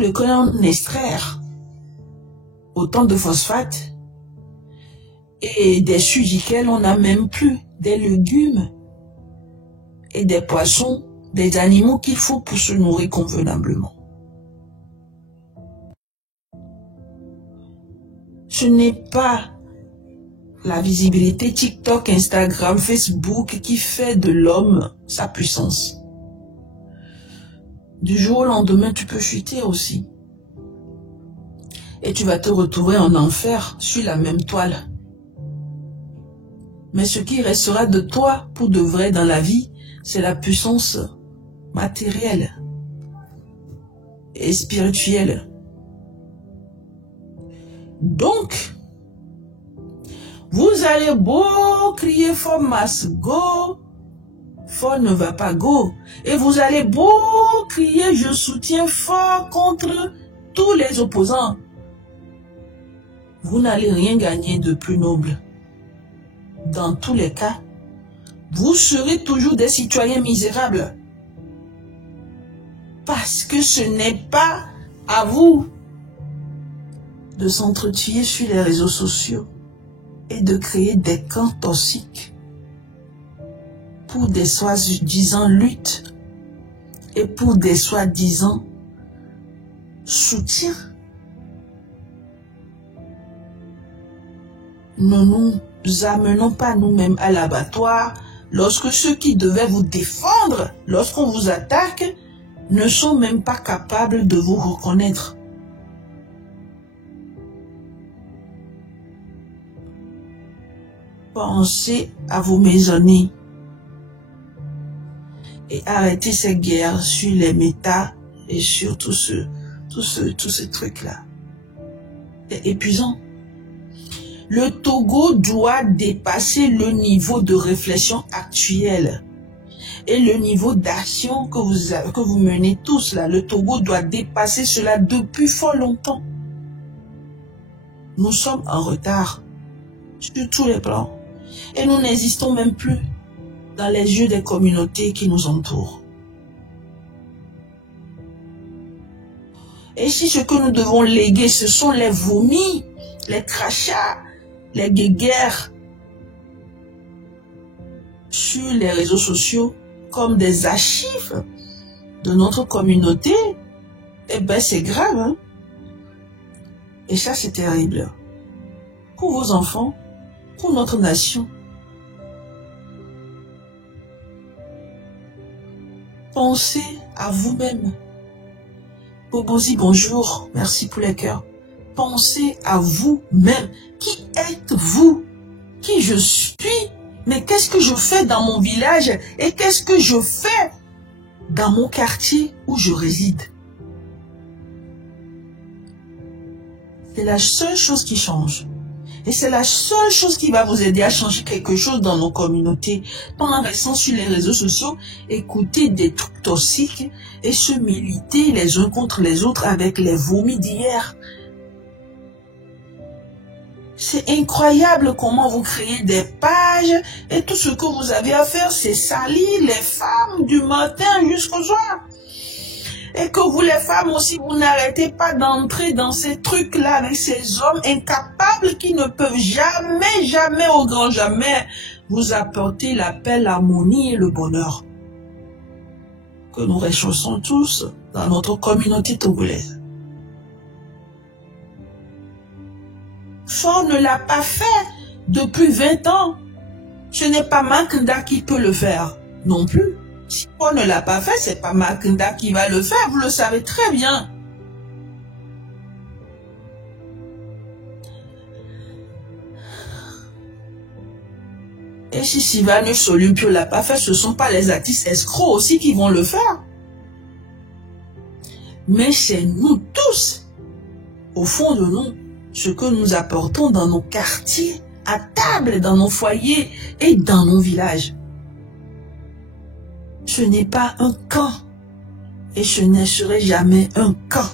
lequel on extraire autant de phosphate et dessus duquel on n'a même plus des légumes et des poissons, des animaux qu'il faut pour se nourrir convenablement. Ce n'est pas la visibilité TikTok, Instagram, Facebook qui fait de l'homme sa puissance. Du jour au lendemain, tu peux chuter aussi. Et tu vas te retrouver en enfer sur la même toile. Mais ce qui restera de toi pour de vrai dans la vie, c'est la puissance matérielle et spirituelle. Donc, vous allez beau crier fort masse go, fort ne va pas go. Et vous allez beau crier je soutiens fort contre tous les opposants. Vous n'allez rien gagner de plus noble. Dans tous les cas, vous serez toujours des citoyens misérables. Parce que ce n'est pas à vous de s'entretuer sur les réseaux sociaux et de créer des camps toxiques pour des soi-disant luttes et pour des soi-disant soutiens. Ne nous amenons pas nous-mêmes à l'abattoir lorsque ceux qui devaient vous défendre lorsqu'on vous attaque ne sont même pas capables de vous reconnaître. Pensez à vous maisonner et arrêtez ces guerres sur les méta et sur tous ces trucs-là. C'est épuisant. Le Togo doit dépasser le niveau de réflexion actuel et le niveau d'action que vous menez tous là. Le Togo doit dépasser cela depuis fort longtemps. Nous sommes en retard sur tous les plans et nous n'existons même plus dans les yeux des communautés qui nous entourent. Et si ce que nous devons léguer, ce sont les vomis, les crachats, les guéguerres sur les réseaux sociaux comme des archives de notre communauté, eh ben c'est grave, hein? Et ça c'est terrible. Pour vos enfants, pour notre nation. Pensez à vous-même. Bobozi, bonjour, merci pour les cœurs. Pensez à vous-même. Qui êtes-vous? Qui je suis? Mais qu'est-ce que je fais dans mon village? Et qu'est-ce que je fais dans mon quartier où je réside? C'est la seule chose qui change. Et c'est la seule chose qui va vous aider à changer quelque chose dans nos communautés. Pas en restant sur les réseaux sociaux, écouter des trucs toxiques et se militer les uns contre les autres avec les vomis d'hier. C'est incroyable comment vous créez des pages et tout ce que vous avez à faire, c'est salir les femmes du matin jusqu'au soir. Et que vous les femmes aussi, vous n'arrêtez pas d'entrer dans ces trucs-là avec ces hommes incapables qui ne peuvent jamais, jamais, au grand jamais, vous apporter la paix, l'harmonie et le bonheur que nous recherchons tous dans notre communauté togolaise. Fort ne l'a pas fait depuis 20 ans. Ce n'est pas Makinda qui peut le faire non plus. Si on ne l'a pas fait, c'est pas Makinda qui va le faire, vous le savez très bien. Et si Sylvanus Olympio l'a pas fait, ce ne sont pas les artistes escrocs aussi qui vont le faire. Mais c'est nous tous, au fond de nous, ce que nous apportons dans nos quartiers, à table, dans nos foyers et dans nos villages. Ce n'est pas un camp et ce ne serait jamais un camp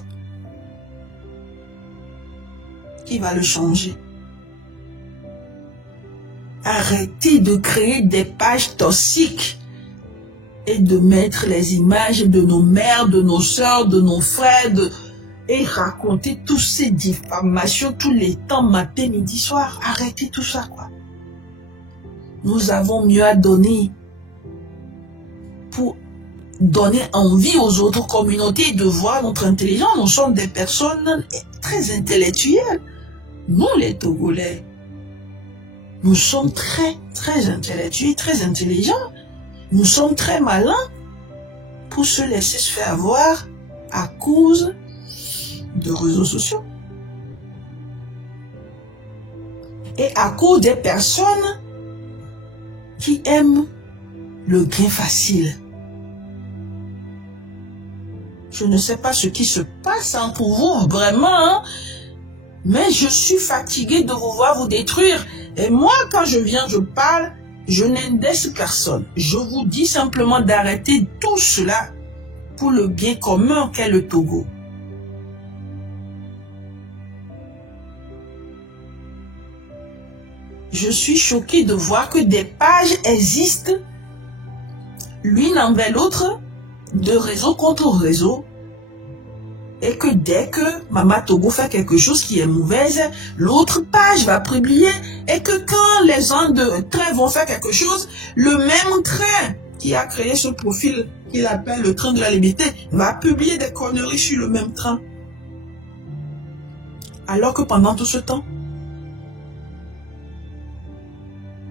qui va le changer. Arrêtez de créer des pages toxiques et de mettre les images de nos mères, de nos sœurs, de nos frères, et raconter toutes ces diffamations tous les temps, matin, midi, soir. Arrêtez tout ça, quoi. Nous avons mieux à donner pour donner envie aux autres communautés de voir notre intelligence. Nous sommes des personnes très intellectuelles. Nous, les Togolais, nous sommes très intellectuels, très intelligents. Nous sommes très malins pour se laisser se faire avoir à cause de réseaux sociaux. Et à cause des personnes qui aiment le gain facile. Je ne sais pas ce qui se passe pour vous, vraiment, hein, mais je suis fatiguée de vous voir vous détruire. Et moi, quand je viens, je parle, je n'indexe personne. Je vous dis simplement d'arrêter tout cela pour le bien commun qu'est le Togo. Je suis choquée de voir que des pages existent, l'une envers l'autre, de réseau contre réseau, et que dès que Mama Togo fait quelque chose qui est mauvaise, l'autre page va publier, et que quand les gens de train vont faire quelque chose, le même train qui a créé ce profil qu'il appelle le train de la liberté va publier des conneries sur le même train. Alors que pendant tout ce temps,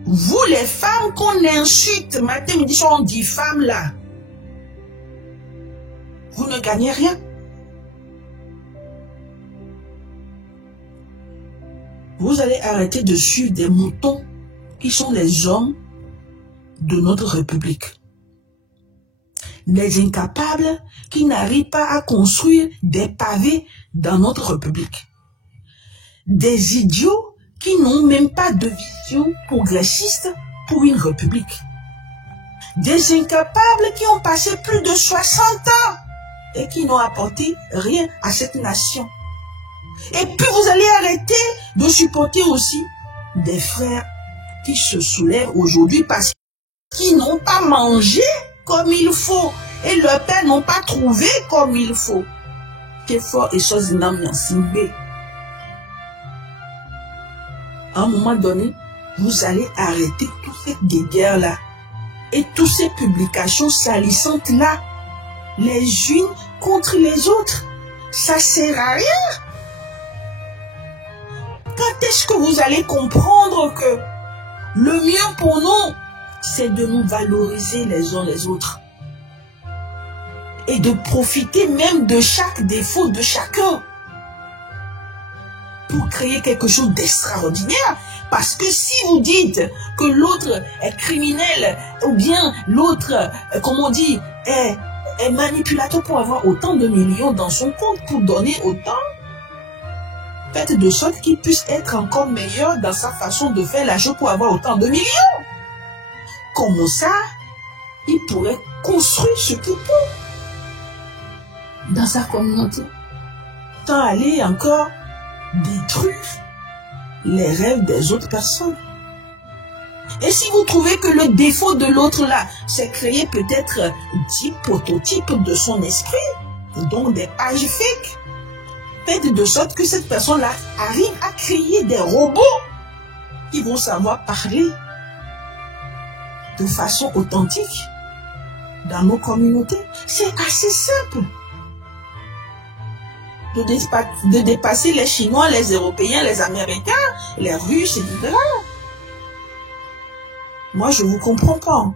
vous les femmes qu'on insulte, matin, midi, soir, on dit femmes là, vous ne gagnez rien. Vous allez arrêter de suivre des moutons qui sont les hommes de notre République. Des incapables qui n'arrivent pas à construire des pavés dans notre République. Des idiots qui n'ont même pas de vision progressiste pour une République. Des incapables qui ont passé plus de 60 ans et qui n'ont apporté rien à cette nation. Et puis vous allez arrêter de supporter aussi des frères qui se soulèvent aujourd'hui parce qu'ils n'ont pas mangé comme il faut et leurs pères n'ont pas trouvé comme il faut. C'est fort et chose d'inambiancé. À un moment donné, vous allez arrêter toute cette guerre-là et toutes ces publications salissantes-là, les unes contre les autres. Ça sert à rien. Quand est-ce que vous allez comprendre que le mieux pour nous, c'est de nous valoriser les uns les autres et de profiter même de chaque défaut de chacun pour créer quelque chose d'extraordinaire. Parce que si vous dites que l'autre est criminel ou bien l'autre, comme on dit, est manipulateur pour avoir autant de millions dans son compte pour donner autant, faites de sorte qu'il puisse être encore meilleur dans sa façon de faire la chose pour avoir autant de millions. Comme ça, il pourrait construire ce qu'il peut dans sa communauté. Tant aller encore détruire les rêves des autres personnes. Et si vous trouvez que le défaut de l'autre là, c'est créer peut-être 10 prototypes de son esprit, donc des pages fake, faites de sorte que cette personne-là arrive à créer des robots qui vont savoir parler de façon authentique dans nos communautés. C'est assez simple de dépasser les Chinois, les Européens, les Américains, les Russes, etc. Moi, je ne vous comprends pas.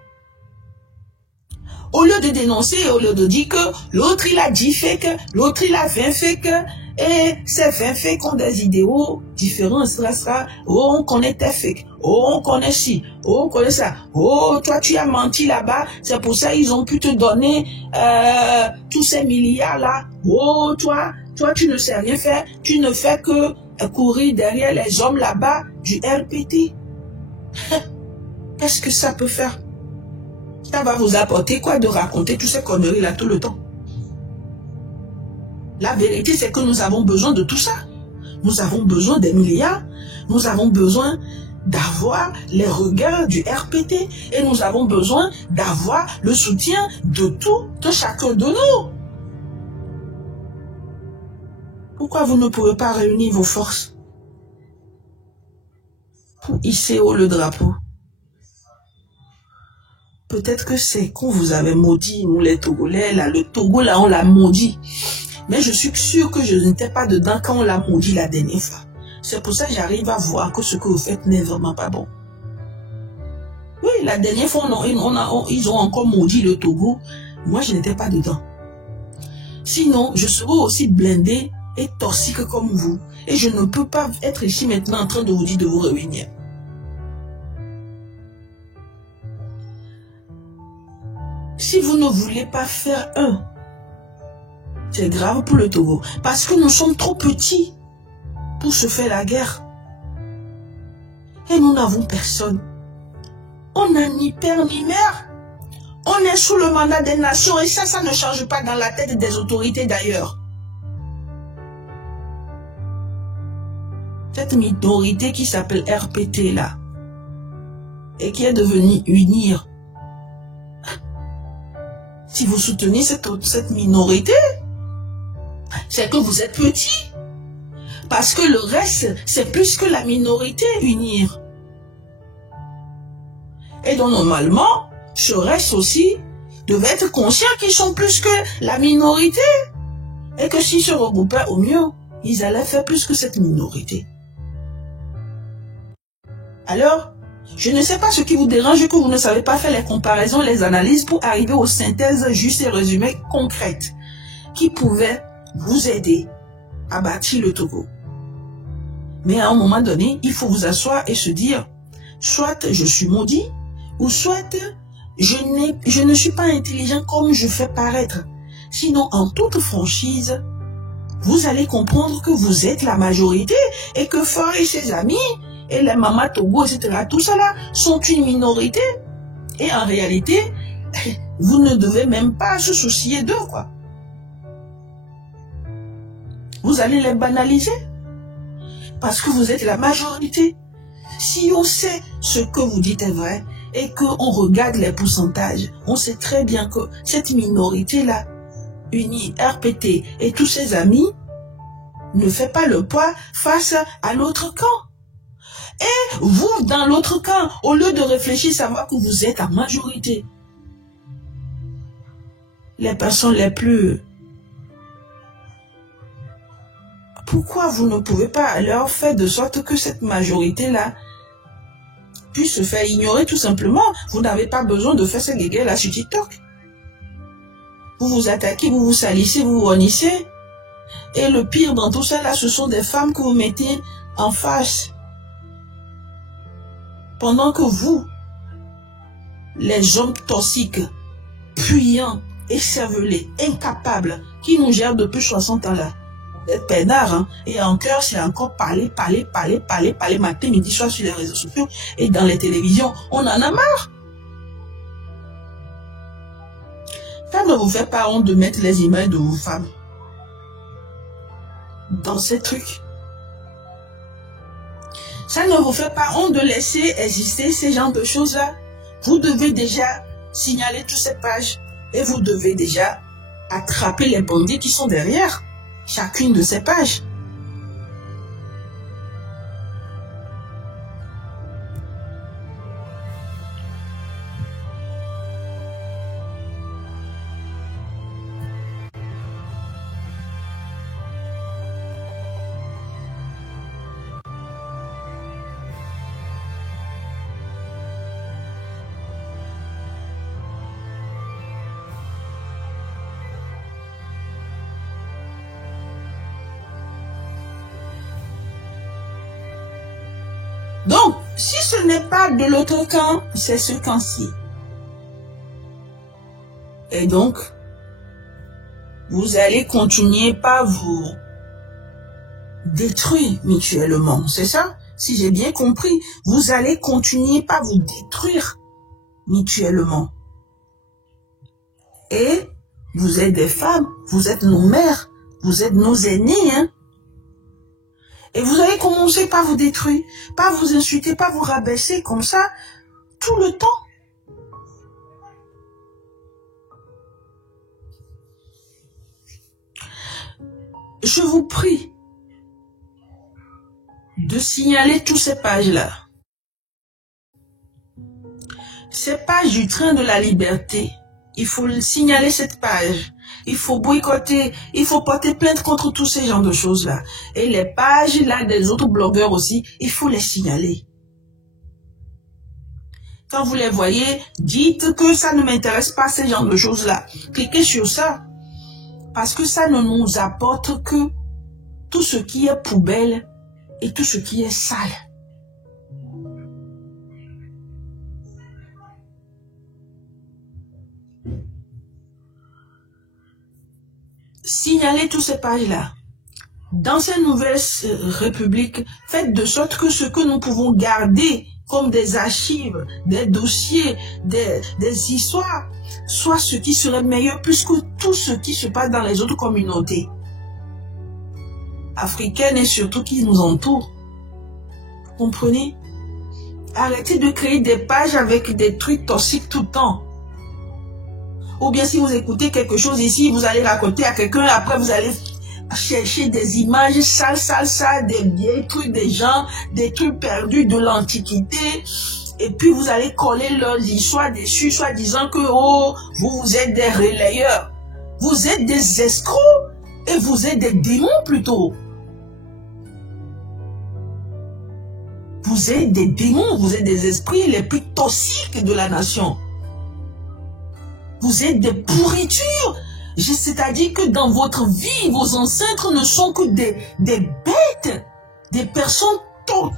Au lieu de dénoncer, au lieu de dire que l'autre il a 10 fake, l'autre il a 20 fake, et ces 20 fake ont des idéaux différents, etc. Oh, on connaît tes fake. Oh, on connaît ci. Oh, on connaît ça. Oh, toi tu as menti là-bas, c'est pour ça ils ont pu te donner tous ces milliards là. Oh, toi tu ne sais rien faire, tu ne fais que courir derrière les hommes là-bas du RPT. Qu'est-ce que ça peut faire? Ça va vous apporter quoi de raconter toutes ces conneries là tout le temps? La vérité, c'est que nous avons besoin de tout ça. Nous avons besoin des milliards. Nous avons besoin d'avoir les regards du RPT. Et nous avons besoin d'avoir le soutien de chacun de nous. Pourquoi vous ne pouvez pas réunir vos forces pour hisser haut le drapeau? Peut-être que c'est qu'on vous avait maudit, nous les Togolais, là, le Togo, là, on l'a maudit. Mais je suis sûre que je n'étais pas dedans quand on l'a maudit la dernière fois. C'est pour ça que j'arrive à voir que ce que vous faites n'est vraiment pas bon. Oui, la dernière fois, ils ont encore maudit le Togo. Moi, je n'étais pas dedans. Sinon, je serais aussi blindé et toxique comme vous. Et je ne peux pas être ici maintenant en train de vous dire de vous réunir. Si vous ne voulez pas faire un, c'est grave pour le Togo. Parce que nous sommes trop petits pour se faire la guerre. Et nous n'avons personne. On n'a ni père ni mère. On est sous le mandat des nations et ça ne change pas dans la tête des autorités d'ailleurs. Cette minorité qui s'appelle RPT là, et qui est devenue UNIR. Si vous soutenez cette minorité, c'est que vous êtes petit. Parce que le reste, c'est plus que la minorité UNIR. Et donc normalement, ce reste aussi devait être conscient qu'ils sont plus que la minorité. Et que s'ils se regroupaient au mieux, ils allaient faire plus que cette minorité. Alors, je ne sais pas ce qui vous dérange que vous ne savez pas faire les comparaisons, les analyses pour arriver aux synthèses justes et résumées concrètes qui pouvaient vous aider à bâtir le Togo. Mais à un moment donné, il faut vous asseoir et se dire, soit je suis maudit, ou soit je ne suis pas intelligent comme je fais paraître. Sinon, en toute franchise, vous allez comprendre que vous êtes la majorité et que Fort et ses amis et les mamas Togo, etc., tout cela sont une minorité. Et en réalité, vous ne devez même pas se soucier d'eux, quoi. Vous allez les banaliser parce que vous êtes la majorité. Si on sait ce que vous dites est vrai et qu'on regarde les pourcentages, on sait très bien que cette minorité-là, unie, RPT et tous ses amis, ne fait pas le poids face à l'autre camp. Et vous, dans l'autre camp, au lieu de réfléchir, savoir que vous êtes en majorité, les personnes les plus... Pourquoi vous ne pouvez pas leur faire de sorte que cette majorité-là puisse se faire ignorer tout simplement? Vous n'avez pas besoin de faire ces guéguerres-là sur TikTok. Vous vous attaquez, vous vous salissez, vous vous honnissez. Et le pire dans tout ça, là, ce sont des femmes que vous mettez en face. Pendant que vous, les hommes toxiques, puants, écervelés, incapables, qui nous gèrent depuis 60 ans là, vous êtes peinards, hein, et en cœur, c'est encore parler, matin, midi, soir sur les réseaux sociaux et dans les télévisions. On en a marre. Ça ne vous fait pas honte de mettre les images de vos femmes dans ces trucs. Ça ne vous fait pas honte de laisser exister ces genres de choses-là. Vous devez déjà signaler toutes ces pages et vous devez déjà attraper les bandits qui sont derrière chacune de ces pages. Donc, si ce n'est pas de l'autre camp, c'est ce camp-ci. Et donc, vous allez continuer par vous détruire mutuellement, c'est ça? Si j'ai bien compris, vous allez continuer par vous détruire mutuellement. Et vous êtes des femmes, vous êtes nos mères, vous êtes nos aînés, hein? Et vous allez commencer par vous détruire, par vous insulter, par vous rabaisser comme ça, tout le temps. je vous prie de signaler toutes ces pages-là. Ces pages du train de la liberté, il faut signaler cette page. Il faut boycotter, il faut porter plainte contre tous ces genres de choses-là. Et les pages là des autres blogueurs aussi, il faut les signaler. Quand vous les voyez, dites que ça ne m'intéresse pas ces genres de choses-là. Cliquez sur ça. Parce que ça ne nous apporte que tout ce qui est poubelle et tout ce qui est sale. Signalez toutes ces pages-là. Dans ces nouvelles républiques, faites de sorte que ce que nous pouvons garder comme des archives, des dossiers, des histoires, soit ce qui serait meilleur plus que tout ce qui se passe dans les autres communautés africaines et surtout qui nous entourent. Vous comprenez? Arrêtez de créer des pages avec des trucs toxiques tout le temps. Ou bien si vous écoutez quelque chose ici, vous allez raconter à quelqu'un, après vous allez chercher des images sales, des vieilles trucs des gens, des trucs perdus de l'Antiquité, et puis vous allez coller leurs histoires dessus, soit disant que oh, vous êtes des relayeurs, vous êtes des escrocs, et vous êtes des démons plutôt. Vous êtes des démons, vous êtes des esprits les plus toxiques de la nation. Vous êtes des pourritures. C'est-à-dire que dans votre vie, vos ancêtres ne sont que des bêtes, des personnes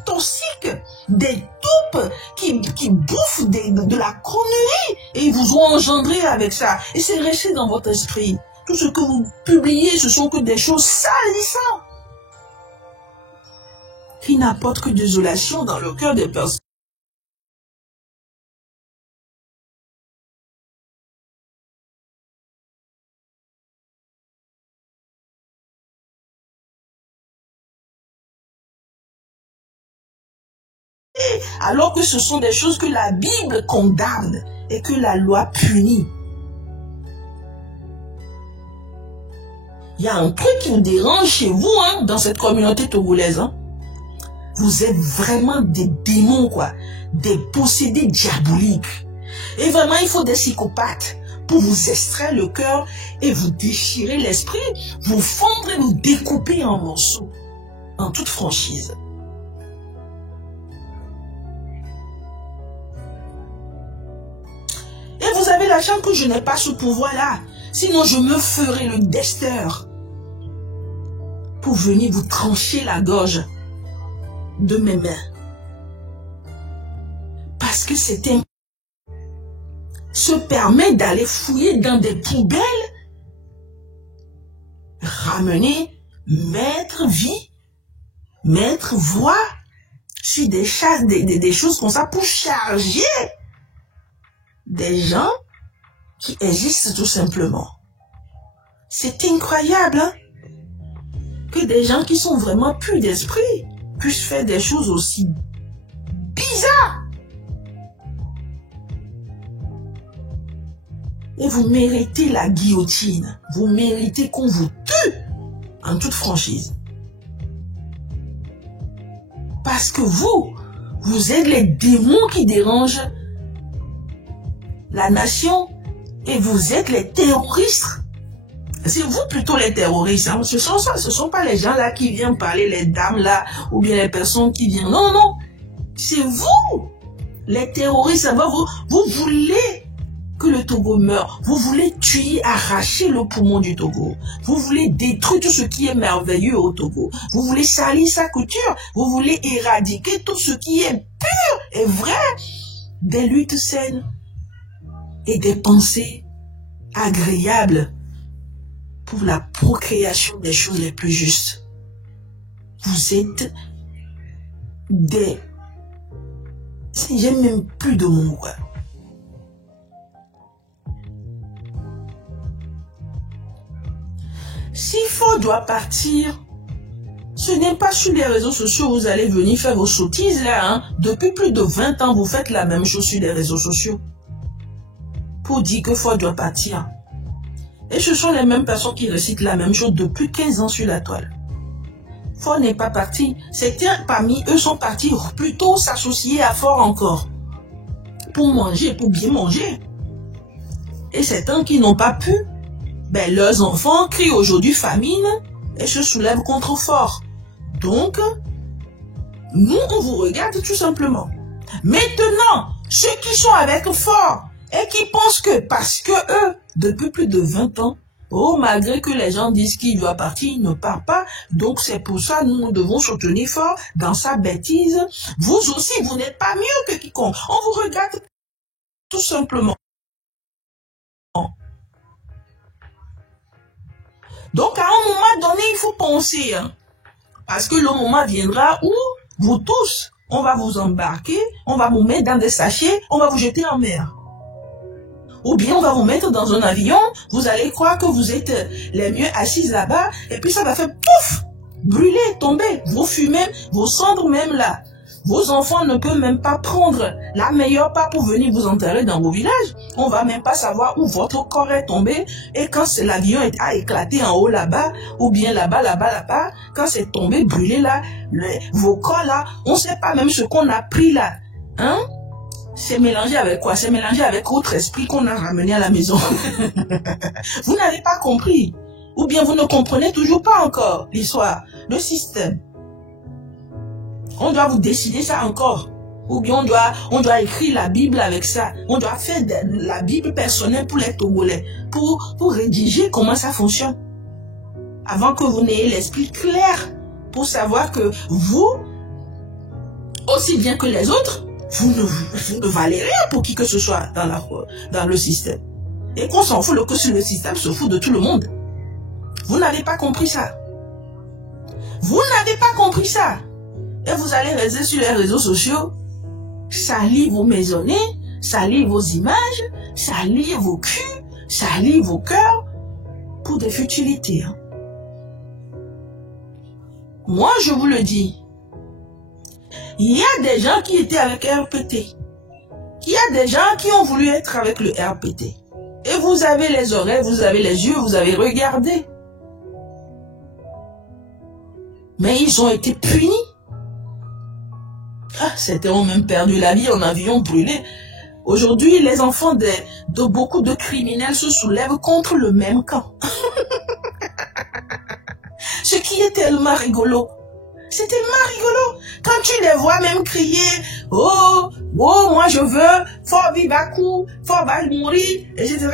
toxiques, des taupes qui bouffent de la connerie et ils vous ont engendré avec ça. Et c'est resté dans votre esprit. Tout ce que vous publiez, ce sont que des choses salissantes qui n'apportent que désolation dans le cœur des personnes. Alors que ce sont des choses que la Bible condamne et que la loi punit. Il y a un truc qui me dérange chez vous, hein, dans cette communauté togolaise. Hein. Vous êtes vraiment des démons, quoi. Des possédés diaboliques. Et vraiment, il faut des psychopathes pour vous extraire le cœur et vous déchirer l'esprit, vous fondre et vous découper en morceaux, en toute franchise. Et vous avez la chance que je n'ai pas ce pouvoir-là. Sinon, je me ferai le desteur pour venir vous trancher la gorge de mes mains. Parce que c'est un... se permet d'aller fouiller dans des poubelles, ramener, mettre vie, mettre voix sur des chasses, des choses comme ça pour charger des gens qui existent tout simplement. C'est incroyable, hein? Que des gens qui sont vraiment purs d'esprit puissent faire des choses aussi bizarres. Et vous méritez la guillotine. Vous méritez qu'on vous tue en toute franchise. Parce que vous êtes les démons qui dérangent la nation et vous êtes les terroristes. C'est vous plutôt les terroristes. Hein? Ce sont pas les gens là qui viennent parler, les dames là, ou bien les personnes qui viennent. Non, non. C'est vous, les terroristes. Vous voulez que le Togo meure. Vous voulez tuer, arracher le poumon du Togo. Vous voulez détruire tout ce qui est merveilleux au Togo. Vous voulez salir sa couture. Vous voulez éradiquer tout ce qui est pur et vrai. Des luttes saines et des pensées agréables pour la procréation des choses les plus justes. Vous êtes des... J'aime même plus de mots, quoi. Si Ford doit partir, ce n'est pas sur les réseaux sociaux où vous allez venir faire vos sottises là. Hein. Depuis plus de 20 ans, vous faites la même chose sur les réseaux sociaux. Pour dire que Ford doit partir. Et ce sont les mêmes personnes qui récitent la même chose depuis 15 ans sur la toile. Fort n'est pas parti. Certains parmi eux sont partis plutôt s'associer à Fort encore. Pour manger, pour bien manger. Et certains qui n'ont pas pu, ben leurs enfants crient aujourd'hui famine et se soulèvent contre Fort. Donc, nous, on vous regarde tout simplement. Maintenant, ceux qui sont avec Fort et qui pensent que parce que eux, depuis plus de 20 ans, oh, malgré que les gens disent qu'il doit partir, il ne part pas. Donc, c'est pour ça, nous devons soutenir Fort dans sa bêtise. Vous aussi, vous n'êtes pas mieux que quiconque. On vous regarde tout simplement. Donc, à un moment donné, il faut penser. Hein, parce que le moment viendra où vous tous, on va vous embarquer, on va vous mettre dans des sachets, on va vous jeter en mer. Ou bien on va vous mettre dans un avion, vous allez croire que vous êtes les mieux assises là-bas, et puis ça va faire pouf, brûler, tomber, vos fumées, vos cendres même là. Vos enfants ne peuvent même pas prendre la meilleure part pour venir vous enterrer dans vos villages. On va même pas savoir où votre corps est tombé, et quand l'avion a éclaté en haut là-bas, ou bien là-bas, quand c'est tombé, brûlé là, vos corps là, on sait pas même ce qu'on a pris là. Hein? C'est mélangé avec quoi? C'est mélangé avec autre esprit qu'on a ramené à la maison. Vous n'avez pas compris. Ou bien vous ne comprenez toujours pas encore l'histoire, le système. On doit vous décider ça encore. Ou bien on doit écrire la Bible avec ça. On doit faire la Bible personnelle pour les Togolais. Pour rédiger comment ça fonctionne. Avant que vous n'ayez l'esprit clair pour savoir que vous, aussi bien que les autres, vous ne valez rien pour qui que ce soit dans le système. Et qu'on s'en fout, que le système se fout de tout le monde. Vous n'avez pas compris ça. Vous n'avez pas compris ça. Et vous allez rester sur les réseaux sociaux, salir vos maisonnées, salir vos images, salir vos culs, salir vos cœurs, pour des futilités. Hein. Moi, je vous le dis, il y a des gens qui étaient avec RPT. Il y a des gens qui ont voulu être avec le RPT. Et vous avez les oreilles, vous avez les yeux, vous avez regardé. Mais ils ont été punis. Ah, certains ont même perdu la vie en avion brûlé. Aujourd'hui, les enfants de beaucoup de criminels se soulèvent contre le même camp. Ce qui est tellement rigolo. C'est tellement rigolo. Quand tu les vois même crier, oh, moi je veux, Fort Vivakou, Fort mourir, etc.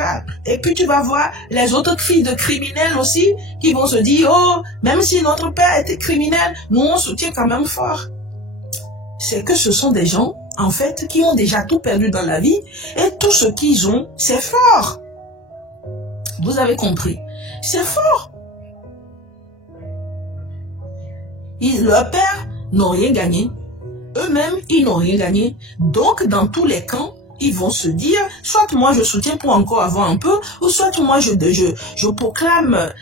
Et puis tu vas voir les autres filles de criminels aussi qui vont se dire, oh, même si notre père était criminel, nous on soutient quand même Fort. C'est que ce sont des gens, en fait, qui ont déjà tout perdu dans la vie et tout ce qu'ils ont, c'est Fort. Vous avez compris? C'est Fort. Leurs pères n'ont rien gagné. Eux-mêmes, ils n'ont rien gagné. Donc, dans tous les camps, ils vont se dire, soit moi je soutiens pour encore avoir un peu, ou soit moi je proclame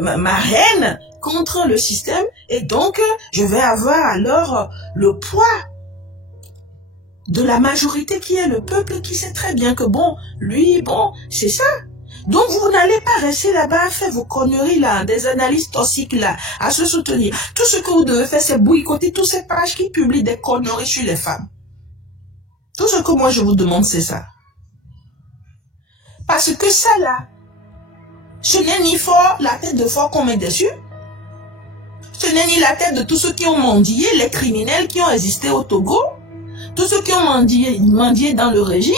ma haine contre le système, et donc je vais avoir alors le poids de la majorité qui est le peuple qui sait très bien que bon, lui, bon, c'est ça. Donc vous n'allez pas rester là-bas à faire vos conneries là, des analyses toxiques là, à se soutenir. Tout ce que vous devez faire, c'est boycotter toutes ces pages qui publient des conneries sur les femmes. Tout ce que moi je vous demande, c'est ça. Parce que ça là, ce n'est ni Fort, la tête de Fort qu'on met dessus. Ce n'est ni la tête de tous ceux qui ont mendié, les criminels qui ont existé au Togo, tous ceux qui ont mendié dans le régime,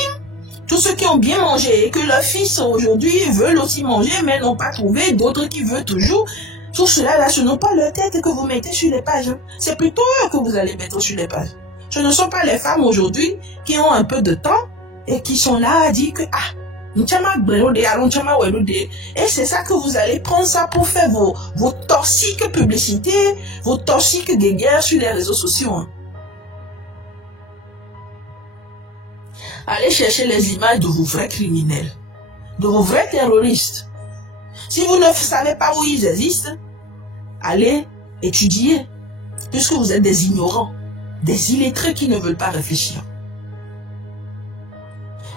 tous ceux qui ont bien mangé et que leurs fils aujourd'hui veulent aussi manger mais n'ont pas trouvé, d'autres qui veulent toujours. Tout cela là, ce n'est pas leur tête que vous mettez sur les pages. C'est plutôt eux que vous allez mettre sur les pages. Ce ne sont pas les femmes aujourd'hui qui ont un peu de temps et qui sont là à dire que et c'est ça que vous allez prendre ça pour faire vos toxiques publicités, vos toxiques guéguerres sur les réseaux sociaux. Hein. Allez chercher les images de vos vrais criminels, de vos vrais terroristes. Si vous ne savez pas où ils existent, allez étudier, puisque vous êtes des ignorants, des illettrés qui ne veulent pas réfléchir.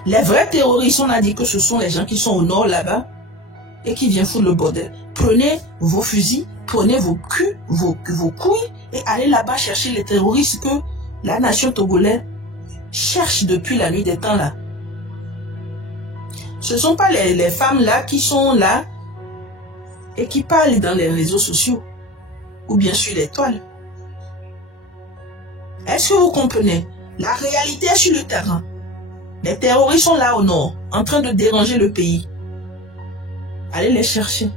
Les vrais terroristes, on a dit que ce sont les gens qui sont au nord là-bas, et qui vient foutre le bordel. Prenez vos fusils, prenez vos culs, vos couilles et allez là-bas chercher les terroristes que la nation togolaise cherche depuis la nuit des temps là. Ce ne sont pas les femmes là qui sont là et qui parlent dans les réseaux sociaux ou bien sur les toiles. Est-ce que vous comprenez? La réalité est sur le terrain. Les terroristes sont là au nord, en train de déranger le pays. Allez les chercher.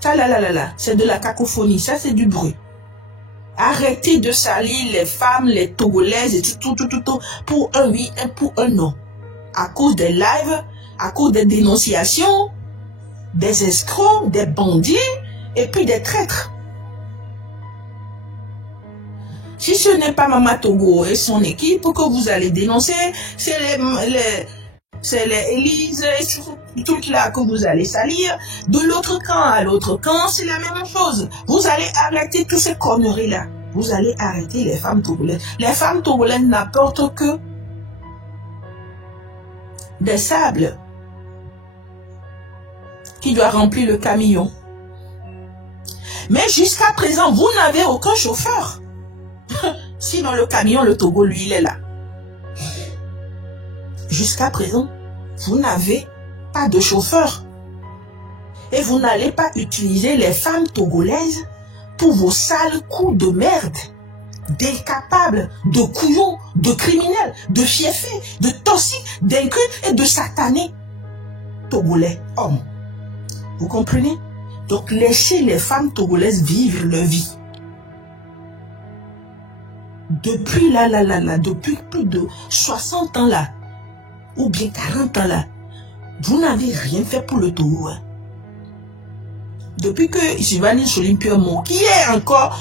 Ça là, c'est de la cacophonie, ça c'est du bruit. Arrêtez de salir les femmes, les Togolaises et tout, pour un oui et pour un non. À cause des lives, à cause des dénonciations, des escrocs, des bandits et puis des traîtres. Si ce n'est pas Mama Togo et son équipe que vous allez dénoncer, c'est les Élise et tout là que vous allez salir. De l'autre camp à l'autre camp, c'est la même chose. Vous allez arrêter toutes ces conneries-là. Vous allez arrêter les femmes togolaises. Les femmes togolaises n'apportent que des sables qui doivent remplir le camion. Mais jusqu'à présent, vous n'avez aucun chauffeur. Sinon, le camion, le Togo, lui, il est là. Jusqu'à présent, vous n'avez pas de chauffeur. Et vous n'allez pas utiliser les femmes togolaises pour vos sales coups de merde, d'incapables, de couillons, de criminels, de fiefés, de toxiques, d'incus et de satanés. Togolais, hommes. Vous comprenez? Donc, laissez les femmes togolaises vivre leur vie. Depuis depuis plus de 60 ans là, ou bien 40 ans là, vous n'avez rien fait pour le Togo. Hein. Depuis que Sylvanie Solimpiomon, qui est encore